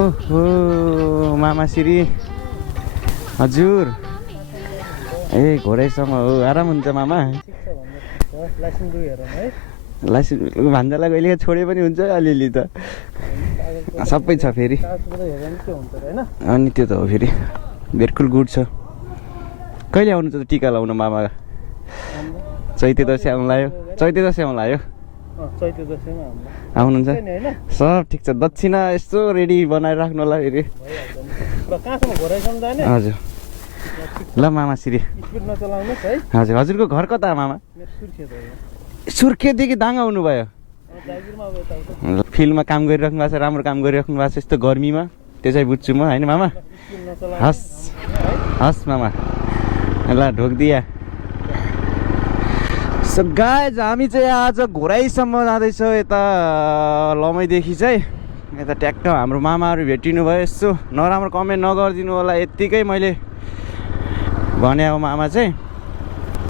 ओहो मामा श्री हजुर ए घोडैसँग हो आराम हुन्छ मामा लाइसेन्स भान्जालाई कहिले छोडे पनि हुन्छ अलिअलि त सबै छ फेरि अनि त्यो त हो फेरि बिल्कुल गुड छ कहिले आउनु त टिका लाउनु मामा चैते दसैँ आउनु लाग्यो चैते दसैँ आउनु लाग्यो आउनुहुन्छ सब ठिक छ दक्षिणा यस्तो रेडी बनाएर राख्नु होला फेरि हजुर ल मामा श्री हजुर हजुरको घर कता मामा सुर्खेतदेखि दाङ आउनुभयो फिल्डमा काम गरिराख्नु भएको छ राम्रो काम गरिराख्नु भएको छ यस्तो गर्मीमा त्यो चाहिँ बुझ्छु म होइन मामा हस् हस् मामा ल ढोकिदिया सो गाइज हामी चाहिँ आज घोराईसम्म जाँदैछौँ यता लमैदेखि चाहिँ यता ट्याक्क हाम्रो मामाहरू भेटिनु भयो यसो नराम्रो कमेन्ट नगरिदिनु होला यत्तिकै मैले भने अब मामा चाहिँ